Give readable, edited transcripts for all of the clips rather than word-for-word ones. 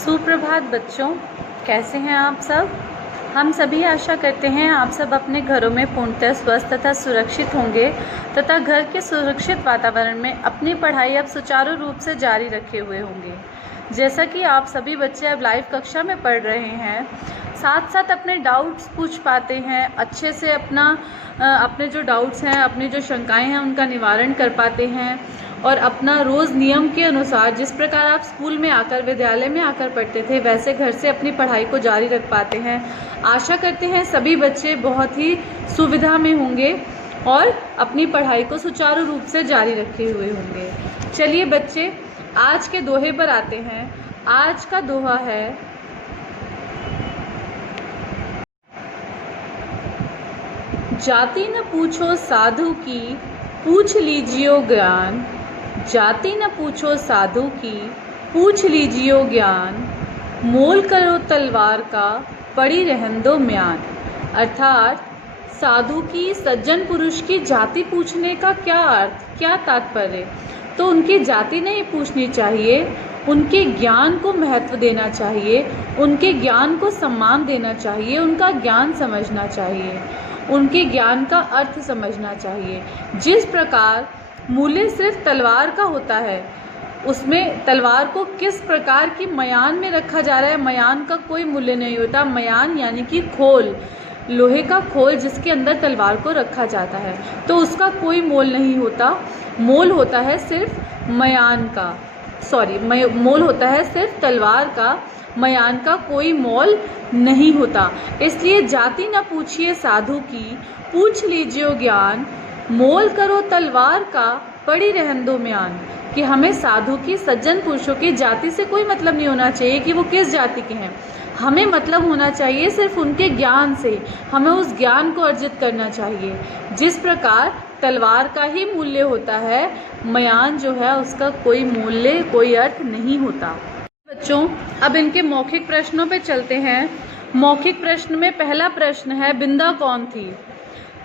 सुप्रभात बच्चों, कैसे हैं आप सब। हम सभी आशा करते हैं आप सब अपने घरों में पूर्णतः स्वस्थ तथा सुरक्षित होंगे तथा घर के सुरक्षित वातावरण में अपनी पढ़ाई अब सुचारू रूप से जारी रखे हुए होंगे। जैसा कि आप सभी बच्चे अब लाइव कक्षा में पढ़ रहे हैं, साथ साथ अपने डाउट्स पूछ पाते हैं, अच्छे से अपने जो डाउट्स हैं, अपनी जो शंकाएं हैं उनका निवारण कर पाते हैं और अपना रोज़ नियम के अनुसार जिस प्रकार आप स्कूल में आकर, विद्यालय में आकर पढ़ते थे, वैसे घर से अपनी पढ़ाई को जारी रख पाते हैं। आशा करते हैं सभी बच्चे बहुत ही सुविधा में होंगे और अपनी पढ़ाई को सुचारू रूप से जारी रखे हुए होंगे। चलिए बच्चे, आज के दोहे पर आते हैं। आज का दोहा है, जाति न पूछो साधु की, पूछ लीजियो ज्ञान। जाति न पूछो साधु की, पूछ लीजियो ज्ञान। मोल करो तलवार का, पड़ी रहन दो म्यान। अर्थात साधु की, सज्जन पुरुष की जाति पूछने का क्या अर्थ, क्या तात्पर्य। तो उनकी जाति नहीं पूछनी चाहिए, उनके ज्ञान को महत्व देना चाहिए, उनके ज्ञान को सम्मान देना चाहिए, उनका ज्ञान समझना चाहिए, उनके ज्ञान का अर्थ समझना चाहिए। जिस प्रकार मूल्य सिर्फ तलवार का होता है, उसमें तलवार को किस प्रकार की मयान में रखा जा रहा है, मयान का कोई मूल्य नहीं होता। मयान यानी कि खोल, लोहे का खोल जिसके अंदर तलवार को रखा जाता है, तो उसका कोई मोल नहीं होता। मोल होता है सिर्फ मयान का, मोल होता है सिर्फ तलवार का, मयान का कोई मोल नहीं होता। इसलिए जाति न पूछिए साधु की, पूछ लीजिए ज्ञान। मोल करो तलवार का, पड़ी रहन दो म्यान। कि हमें साधु की, सज्जन पुरुषों की जाति से कोई मतलब नहीं होना चाहिए कि वो किस जाति के हैं। हमें मतलब होना चाहिए सिर्फ उनके ज्ञान से, हमें उस ज्ञान को अर्जित करना चाहिए। जिस प्रकार तलवार का ही मूल्य होता है, मयान जो है उसका कोई मूल्य, कोई अर्थ नहीं होता। बच्चों, अब इनके मौखिक प्रश्नों पे चलते हैं। मौखिक प्रश्न में पहला प्रश्न है, बिंदा कौन थी।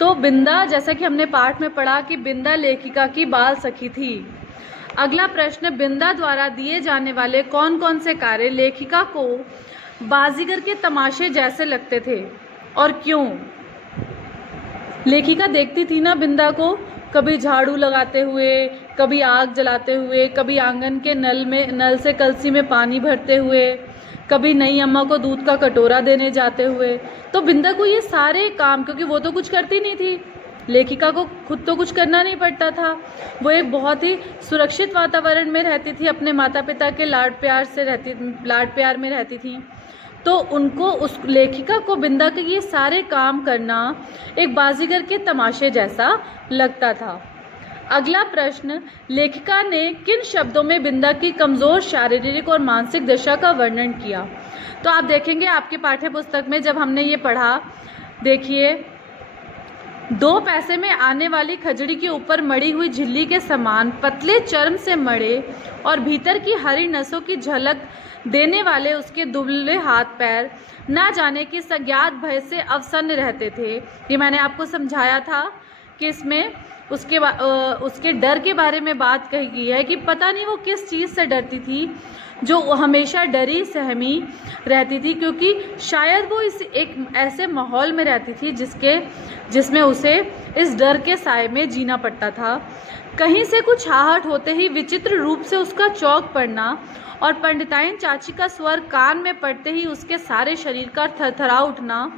तो बिंदा, जैसा कि हमने पाठ में पढ़ा कि बिंदा लेखिका की बाल सखी थी। अगला प्रश्न, बिंदा द्वारा दिए जाने वाले कौन कौन से कार्य लेखिका को बाजीगर के तमाशे जैसे लगते थे और क्यों। लेखिका देखती थी ना बिंदा को, कभी झाड़ू लगाते हुए, कभी आग जलाते हुए, कभी आंगन के नल से कलसी में पानी भरते हुए, कभी नई अम्मा को दूध का कटोरा देने जाते हुए। तो बिंदा को ये सारे काम, क्योंकि वो तो कुछ करती नहीं थी, लेखिका को खुद तो कुछ करना नहीं पड़ता था, वो एक बहुत ही सुरक्षित वातावरण में रहती थी, अपने माता पिता के लाड प्यार में रहती थी। तो उनको, उस लेखिका को बिंदा के ये सारे काम करना एक बाजीगर के तमाशे जैसा लगता था। अगला प्रश्न, लेखिका ने किन शब्दों में बिंदा की कमज़ोर शारीरिक और मानसिक दशा का वर्णन किया। तो आप देखेंगे आपकी पाठ्य पुस्तक में जब हमने ये पढ़ा, देखिए, 2 पैसे में आने वाली खजड़ी के ऊपर मड़ी हुई झिल्ली के समान पतले चर्म से मड़े और भीतर की हरी नसों की झलक देने वाले उसके दुबले हाथ पैर ना जाने कि सज्ञात भय से अवसन्न रहते थे। ये मैंने आपको समझाया था कि इसमें उसके डर के बारे में बात कही गई है कि पता नहीं वो किस चीज़ से डरती थी, जो हमेशा डरी सहमी रहती थी, क्योंकि शायद वो इस एक ऐसे माहौल में रहती थी जिसमें उसे इस डर के साए में जीना पड़ता था। कहीं से कुछ आहट होते ही विचित्र रूप से उसका चौंक पड़ना और पंडिताइन चाची का स्वर कान में पड़ते ही उसके सारे शरीर का थरथरा उठना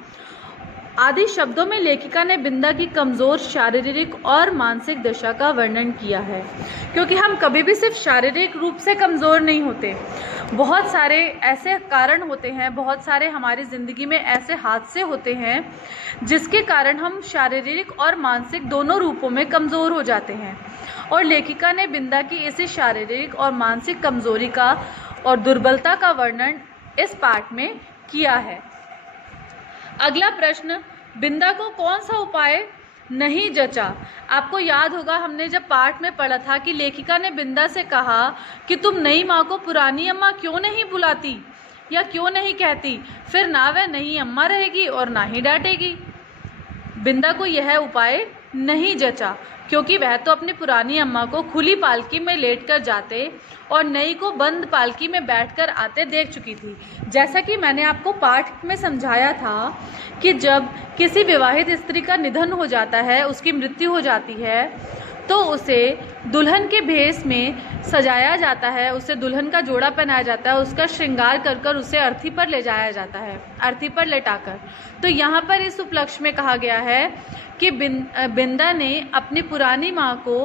आदि शब्दों में लेखिका ने बिंदा की कमज़ोर शारीरिक और मानसिक दशा का वर्णन किया है। क्योंकि हम कभी भी सिर्फ शारीरिक रूप से कमज़ोर नहीं होते, बहुत सारे ऐसे कारण होते हैं, बहुत सारे हमारी ज़िंदगी में ऐसे हादसे होते हैं जिसके कारण हम शारीरिक और मानसिक दोनों रूपों में कमज़ोर हो जाते हैं। और लेखिका ने बिंदा की इसी शारीरिक और मानसिक कमज़ोरी का और दुर्बलता का वर्णन इस पाठ में किया है। अगला प्रश्न, बिंदा को कौन सा उपाय नहीं जचा। आपको याद होगा हमने जब पाठ में पढ़ा था कि लेखिका ने बिंदा से कहा कि तुम नई माँ को पुरानी अम्मा क्यों नहीं बुलाती या क्यों नहीं कहती, फिर ना वह नई अम्मा रहेगी और ना ही डांटेगी। बिंदा को यह उपाय नहीं जचा, क्योंकि वह तो अपनी पुरानी अम्मा को खुली पालकी में लेटकर जाते और नई को बंद पालकी में बैठकर आते देख चुकी थी। जैसा कि मैंने आपको पाठ में समझाया था कि जब किसी विवाहित स्त्री का निधन हो जाता है, उसकी मृत्यु हो जाती है, तो उसे दुल्हन के भेष में सजाया जाता है, उसे दुल्हन का जोड़ा पहनाया जाता है, उसका श्रृंगार कर कर उसे अर्थी पर ले जाया जाता है, अर्थी पर लेटाकर। तो यहाँ पर इस उपलक्ष्य में कहा गया है कि बिंदा ने अपनी पुरानी माँ को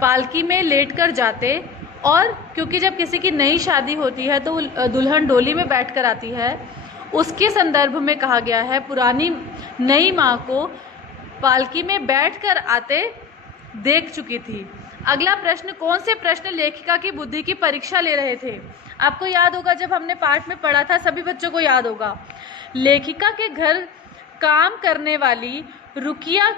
पालकी में लेट कर जाते, और क्योंकि जब किसी की नई शादी होती है तो दुल्हन डोली में बैठ कर आती है, उसके संदर्भ में कहा गया है पुरानी नई माँ को पालकी में बैठ कर आते देख चुकी थी। अगला प्रश्न, कौन से प्रश्न लेखिका की बुद्धि की परीक्षा ले रहे थे? आपको याद होगा, जब हमने पाठ में पढ़ा था, सभी बच्चों को याद होगा। लेखिका के घर काम करने वाली रुकिया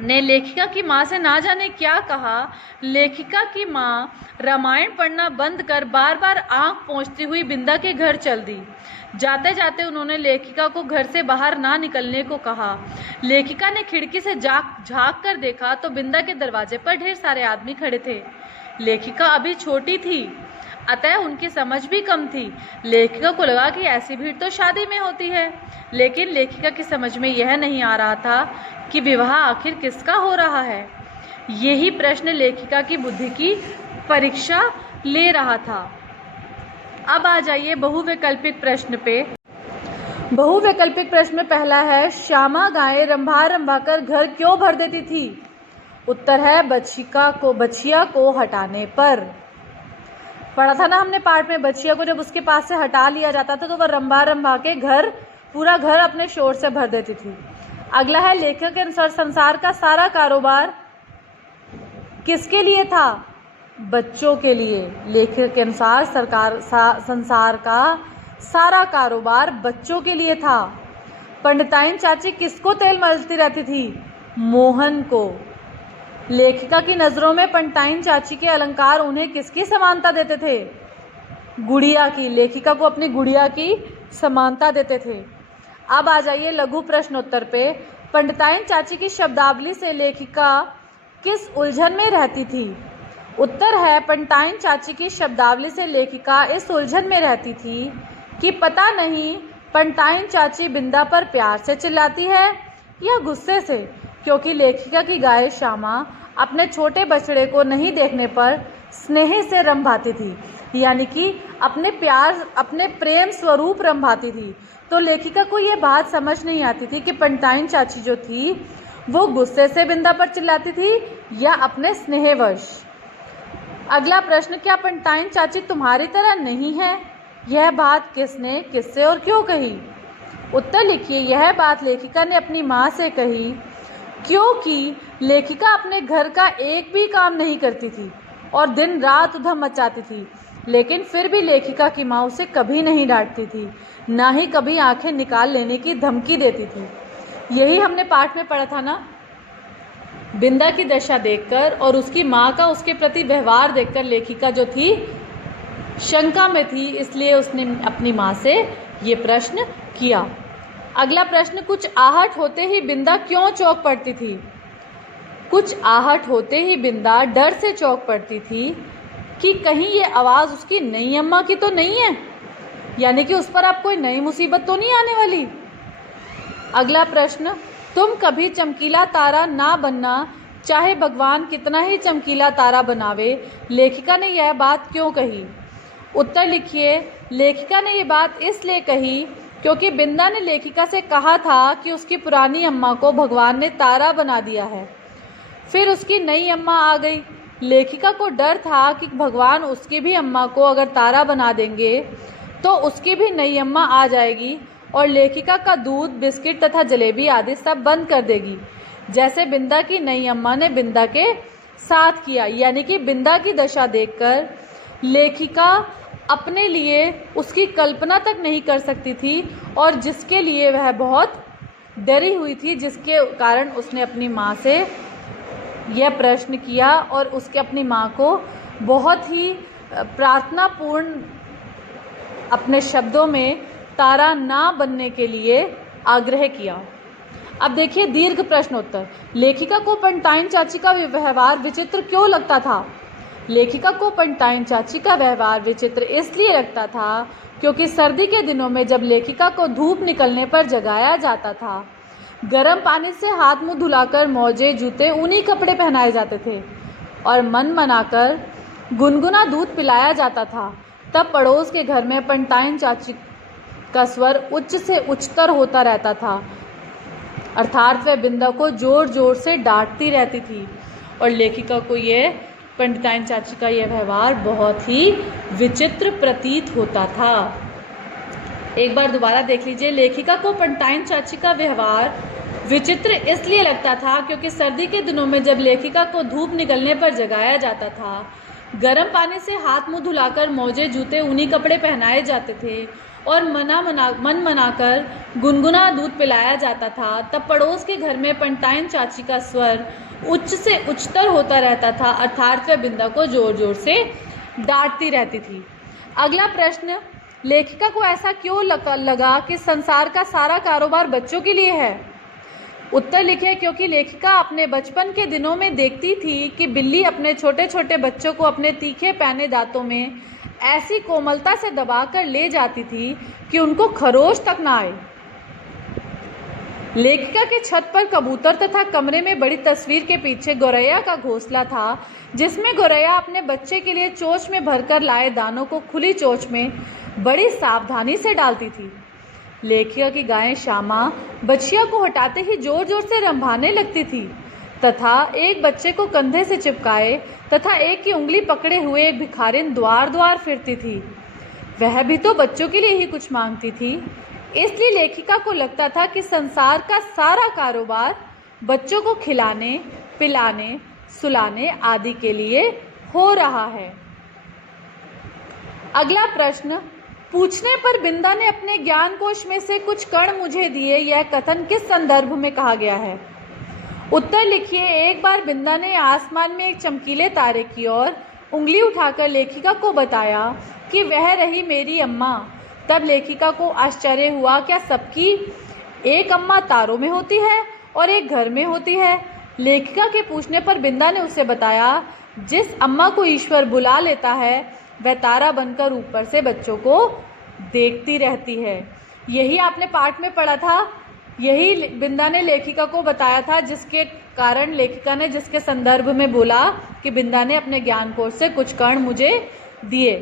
ने लेखिका की माँ से ना जाने क्या कहा। लेखिका की माँ रामायण पढ़ना बंद कर बार बार आंख पोंछती हुई बिंदा के घर चल दी। जाते जाते उन्होंने लेखिका को घर से बाहर ना निकलने को कहा। लेखिका ने खिड़की से झांक कर देखा तो बिंदा के दरवाजे पर ढेर सारे आदमी खड़े थे। लेखिका अभी छोटी थी, अतः उनकी समझ भी कम थी। लेखिका को लगा कि ऐसी भीड़ तो शादी में होती है, लेकिन लेखिका की समझ में यह नहीं आ रहा था कि विवाह आखिर किसका हो रहा है। यही प्रश्न लेखिका की बुद्धि की परीक्षा ले रहा था। अब आ जाइए बहुवैकल्पिक प्रश्न पे। बहुवैकल्पिक प्रश्न में पहला है, श्यामा गायें रंभा रंभा कर घर क्यों भर देती थी? उत्तर है बछिया को हटाने पर। पढ़ा था ना हमने पाठ में, बछिया को जब उसके पास से हटा लिया जाता था तो वह रंभा रंभा के पूरा घर अपने शोर से भर देती थी। अगला है, लेखक के अनुसार संसार का सारा कारोबार किसके लिए था? बच्चों के लिए। लेखक के अनुसार संसार का सारा कारोबार बच्चों के लिए था। पंडिताइन चाची किसको तेल मलती रहती थी? मोहन को। लेखिका की नज़रों में पंडिताइन चाची के अलंकार उन्हें किसकी समानता देते थे? गुड़िया की। लेखिका को अपनी गुड़िया की समानता देते थे। अब आ जाइए लघु प्रश्नोत्तर पे। पंडिताइन चाची की शब्दावली से लेखिका किस उलझन में रहती थी? उत्तर है, पंडिताइन चाची की शब्दावली से लेखिका इस उलझन में रहती थी कि पता नहीं पंडिताइन चाची बिंदा पर प्यार से चिल्लाती है या गुस्से से, क्योंकि लेखिका की गाय श्यामा अपने छोटे बछड़े को नहीं देखने पर स्नेह से रंभाती थी, यानी कि अपने प्रेम स्वरूप रंभाती थी। तो लेखिका को ये बात समझ नहीं आती थी कि पंडिताइन चाची जो थी वो गुस्से से बिंदा पर चिल्लाती थी या अपने स्नेहवश। अगला प्रश्न, क्या पंडिताइन चाची तुम्हारी तरह नहीं है? यह बात किसने, किससे और क्यों कही? उत्तर लिखिए, यह बात लेखिका ने अपनी माँ से कही, क्योंकि लेखिका अपने घर का एक भी काम नहीं करती थी और दिन रात उधम मचाती थी, लेकिन फिर भी लेखिका की माँ उसे कभी नहीं डांटती थी, ना ही कभी आंखें निकाल लेने की धमकी देती थी। यही हमने पाठ में पढ़ा था ना। बिंदा की दशा देखकर और उसकी माँ का उसके प्रति व्यवहार देखकर लेखिका जो थी शंका में थी, इसलिए उसने अपनी माँ से ये प्रश्न किया। अगला प्रश्न, कुछ आहट होते ही बिंदा क्यों चौंक पड़ती थी? कुछ आहट होते ही बिंदा डर से चौंक पड़ती थी कि कहीं ये आवाज़ उसकी नई अम्मा की तो नहीं है, यानी कि उस पर अब कोई नई मुसीबत तो नहीं आने वाली। अगला प्रश्न, तुम कभी चमकीला तारा ना बनना, चाहे भगवान कितना ही चमकीला तारा बनावे। लेखिका ने यह बात क्यों कही? उत्तर लिखिए, लेखिका ने ये बात इसलिए कही क्योंकि बिंदा ने लेखिका से कहा था कि उसकी पुरानी अम्मा को भगवान ने तारा बना दिया है। फिर उसकी नई अम्मा आ गई। लेखिका को डर था कि भगवान उसकी भी अम्मा को अगर तारा बना देंगे तो उसकी भी नई अम्मा आ जाएगी और लेखिका का दूध, बिस्किट तथा जलेबी आदि सब बंद कर देगी, जैसे बिंदा की नई अम्मा ने बिंदा के साथ किया। यानी कि बिंदा की दशा देखकर लेखिका अपने लिए उसकी कल्पना तक नहीं कर सकती थी और जिसके लिए वह बहुत डरी हुई थी, जिसके कारण उसने अपनी माँ से यह प्रश्न किया और उसके अपनी माँ को बहुत ही प्रार्थनापूर्ण अपने शब्दों में तारा ना बनने के लिए आग्रह किया। अब देखिए दीर्घ प्रश्नोत्तर। लेखिका को पंटाइन चाची का व्यवहार विचित्र क्यों लगता था? लेखिका को पंटाइन चाची का व्यवहार विचित्र इसलिए लगता था क्योंकि सर्दी के दिनों में जब लेखिका को धूप निकलने पर जगाया जाता था, गर्म पानी से हाथ मुंह धुलाकर मोजे, जूते, ऊनी कपड़े पहनाए जाते थे और मन मनाकर गुनगुना दूध पिलाया जाता था, तब पड़ोस के घर में पंटाइन चाची का स्वर उच्च से उच्चतर होता रहता था, अर्थात वह बिंदा को जोर जोर से डांटती रहती थी और लेखिका को ये पंटाइन चाची का यह व्यवहार बहुत ही विचित्र प्रतीत होता था। एक बार दोबारा देख लीजिए। लेखिका को पंटाइन चाची का व्यवहार विचित्र इसलिए लगता था क्योंकि सर्दी के दिनों में जब लेखिका को धूप निकलने पर जगाया जाता था, गर्म पानी से हाथ मुंह धुलाकर मोजे, जूते, ऊनी कपड़े पहनाए जाते थे और मन मनाकर गुनगुना दूध पिलाया जाता था, तब पड़ोस के घर में पंटाइन चाची का स्वर उच्च से उच्चतर होता रहता था, अर्थात वह बिंदा को जोर जोर से डांटती रहती थी। अगला प्रश्न, लेखिका को ऐसा क्यों लगा कि संसार का सारा कारोबार बच्चों के लिए है? उत्तर लिखिए। क्योंकि लेखिका अपने बचपन के दिनों में देखती थी कि बिल्ली अपने छोटे छोटे बच्चों को अपने तीखे पैने दांतों में ऐसी कोमलता से दबाकर ले जाती थी कि उनको खरोश तक ना आए। लेखिका के छत पर कबूतर तथा कमरे में बड़ी तस्वीर के पीछे गौरैया का घोंसला था, जिसमें गौरैया अपने बच्चे के लिए चोंच में भरकर लाए दानों को खुली चोंच में बड़ी सावधानी से डालती थी। लेखिका की गायें श्यामा बछिया को हटाते ही जोर जोर से रंभाने लगती थी तथा एक बच्चे को कंधे से चिपकाए तथा एक की उंगली पकड़े हुए एक भिखारिन द्वार द्वार फिरती थी। वह भी तो बच्चों के लिए ही कुछ मांगती थी, इसलिए लेखिका को लगता था कि संसार का सारा कारोबार बच्चों को खिलाने, पिलाने, सुलाने आदि के लिए हो रहा है। अगला प्रश्न, पूछने पर बिंदा ने अपने ज्ञान कोश में से कुछ कण मुझे दिए, यह कथन किस संदर्भ में कहा गया है? उत्तर लिखिए। एक बार बिंदा ने आसमान में एक चमकीले तारे की ओर उंगली उठाकर लेखिका को बताया कि वह रही मेरी अम्मा। तब लेखिका को आश्चर्य हुआ, क्या सबकी एक अम्मा तारों में होती है और एक घर में होती है? लेखिका के पूछने पर बिंदा ने उसे बताया, जिस अम्मा को ईश्वर बुला लेता है वह तारा बनकर ऊपर से बच्चों को देखती रहती है। यही आपने पाठ में पढ़ा था, यही बिंदा ने लेखिका को बताया था, जिसके कारण लेखिका ने जिसके संदर्भ में बोला कि बिंदा ने अपने ज्ञान कोश से कुछ कण मुझे दिए।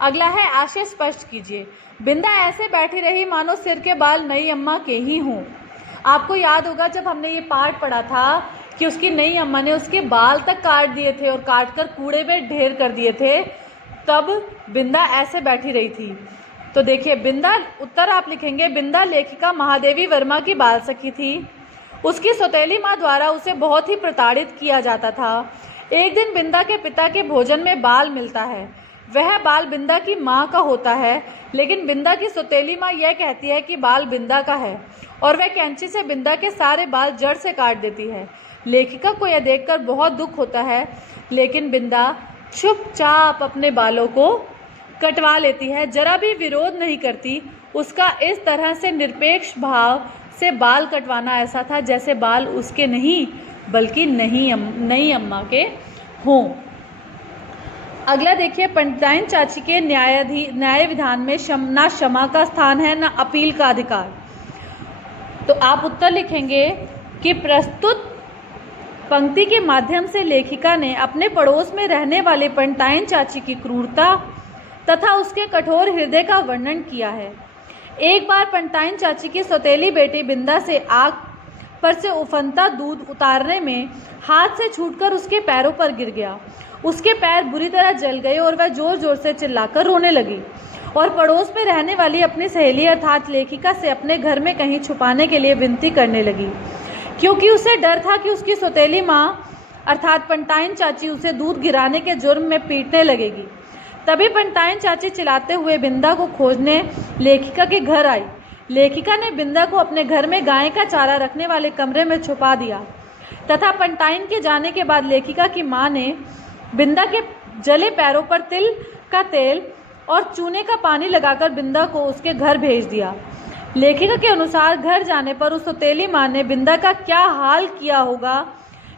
अगला है, आशय स्पष्ट कीजिए। बिंदा ऐसे बैठी रही मानो सिर के बाल नई अम्मा के ही हों। आपको याद होगा जब हमने ये पाठ पढ़ा था कि उसकी नई अम्मा ने उसके बाल तक काट दिए थे और काट कर कूड़े में ढेर कर दिए थे, तब बिंदा ऐसे बैठी रही थी। तो देखिए बिंदा, उत्तर आप लिखेंगे, बिंदा लेखिका महादेवी वर्मा की बाल सखी थी। उसकी सौतेली माँ द्वारा उसे बहुत ही प्रताड़ित किया जाता था। एक दिन बिंदा के पिता के भोजन में बाल मिलता है। वह बाल बिंदा की माँ का होता है, लेकिन बिंदा की सौतेली माँ यह कहती है कि बाल बिंदा का है और वह कैंची से बिंदा के सारे बाल जड़ से काट देती है। लेखिका को यह देखकर बहुत दुख होता है, लेकिन बिंदा चुपचाप अपने बालों को कटवा लेती है, जरा भी विरोध नहीं करती। उसका इस तरह से निरपेक्ष भाव से बाल कटवाना ऐसा था जैसे बाल उसके नहीं बल्कि नई अम्मा के हों। अगला देखिए, पंटाइन चाची के न्याय विधान में ना क्षमा का स्थान है ना अपील का अधिकार। तो आप उत्तर लिखेंगे कि प्रस्तुत पंक्ति के माध्यम से लेखिका ने अपने पड़ोस में रहने वाले पंटाइन चाची की क्रूरता तथा उसके कठोर हृदय का वर्णन किया है। एक बार पंटाइन चाची की सौतेली बेटी बिंदा से आग पर से उफनता दूध उतारने में हाथ से छूटकर उसके पैरों पर गिर गया। उसके पैर बुरी तरह जल गए और वह जोर जोर से चिल्लाकर रोने लगी और पड़ोस में रहने वाली अपनी सहेली अर्थात लेखिका से अपने घर में कहीं छुपाने के लिए विनती करने लगी, क्योंकि उसे डर था कि उसकी सौतेली माँ अर्थात पंटाइन चाची उसे दूध गिराने के जुर्म में पीटने लगेगी। तभी पंटाइन चाची चिल्लाते हुए बिंदा को खोजने लेखिका के घर आई। लेखिका ने बिंदा को अपने घर में गाय का चारा रखने वाले कमरे में छुपा दिया तथा पंटाइन के जाने के बाद लेखिका की माँ ने बिंदा के जले पैरों पर तिल का तेल और चूने का पानी लगाकर बिंदा को उसके घर भेज दिया। लेखिका के अनुसार घर जाने पर उस सौतेली माँ ने बिंदा का क्या हाल किया होगा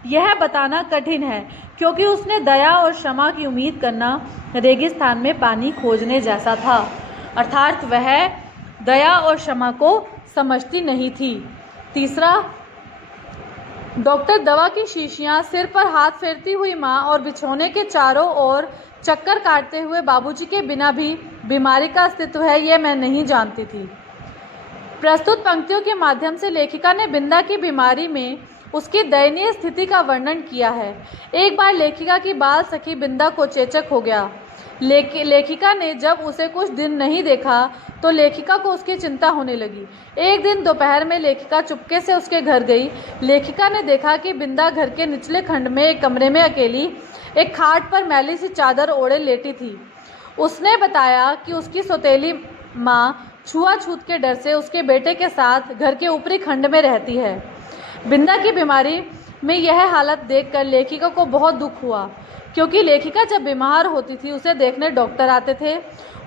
यह बताना कठिन है, क्योंकि उसने दया और क्षमा की उम्मीद करना रेगिस्तान में पानी खोजने जैसा था। अर्थात वह दया और क्षमा को समझती नहीं थी। तीसरा, डॉक्टर दवा की शीशियां, सिर पर हाथ फेरती हुई माँ और बिछौने के चारों ओर चक्कर काटते हुए बाबूजी के बिना भी बीमारी का अस्तित्व है, यह मैं नहीं जानती थी। प्रस्तुत पंक्तियों के माध्यम से लेखिका ने बिंदा की बीमारी में उसकी दयनीय स्थिति का वर्णन किया है। एक बार लेखिका की बाल सखी बिंदा को चेचक हो गया। लेखिका ने जब उसे कुछ दिन नहीं देखा तो लेखिका को उसकी चिंता होने लगी। एक दिन दोपहर में लेखिका चुपके से उसके घर गई। लेखिका ने देखा कि बिंदा घर के निचले खंड में एक कमरे में अकेली एक खाट पर मैली सी चादर ओढ़े लेटी थी। उसने बताया कि उसकी सौतेली माँ छुआछूत के डर से उसके बेटे के साथ घर के ऊपरी खंड में रहती है। बिंदा की बीमारी में यह हालत देखकर लेखिका को बहुत दुख हुआ, क्योंकि लेखिका जब बीमार होती थी उसे देखने डॉक्टर आते थे।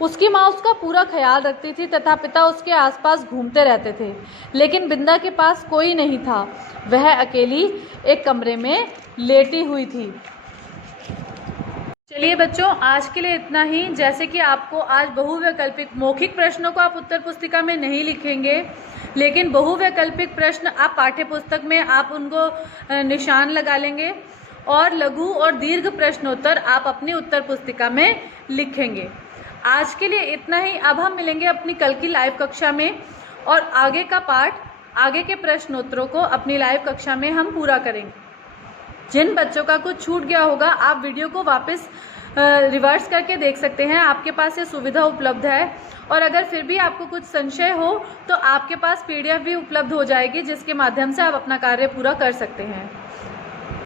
उसकी माँ उसका पूरा ख्याल रखती थी तथा पिता उसके आसपास घूमते रहते थे, लेकिन बिंदा के पास कोई नहीं था। वह अकेली एक कमरे में लेटी हुई थी। चलिए बच्चों, आज के लिए इतना ही। जैसे कि आपको आज बहुवैकल्पिक मौखिक प्रश्नों को आप उत्तर पुस्तिका में नहीं लिखेंगे, लेकिन बहुवैकल्पिक प्रश्न आप पाठ्य पुस्तक में आप उनको निशान लगा लेंगे और लघु और दीर्घ प्रश्नोत्तर आप अपनी उत्तर पुस्तिका में लिखेंगे। आज के लिए इतना ही। अब हम मिलेंगे अपनी कल की लाइव कक्षा में और आगे का पाठ, आगे के प्रश्नोत्तरों को अपनी लाइव कक्षा में हम पूरा करेंगे। जिन बच्चों का कुछ छूट गया होगा आप वीडियो को वापस रिवर्स करके देख सकते हैं, आपके पास ये सुविधा उपलब्ध है। और अगर फिर भी आपको कुछ संशय हो तो आपके पास PDF भी उपलब्ध हो जाएगी, जिसके माध्यम से आप अपना कार्य पूरा कर सकते हैं।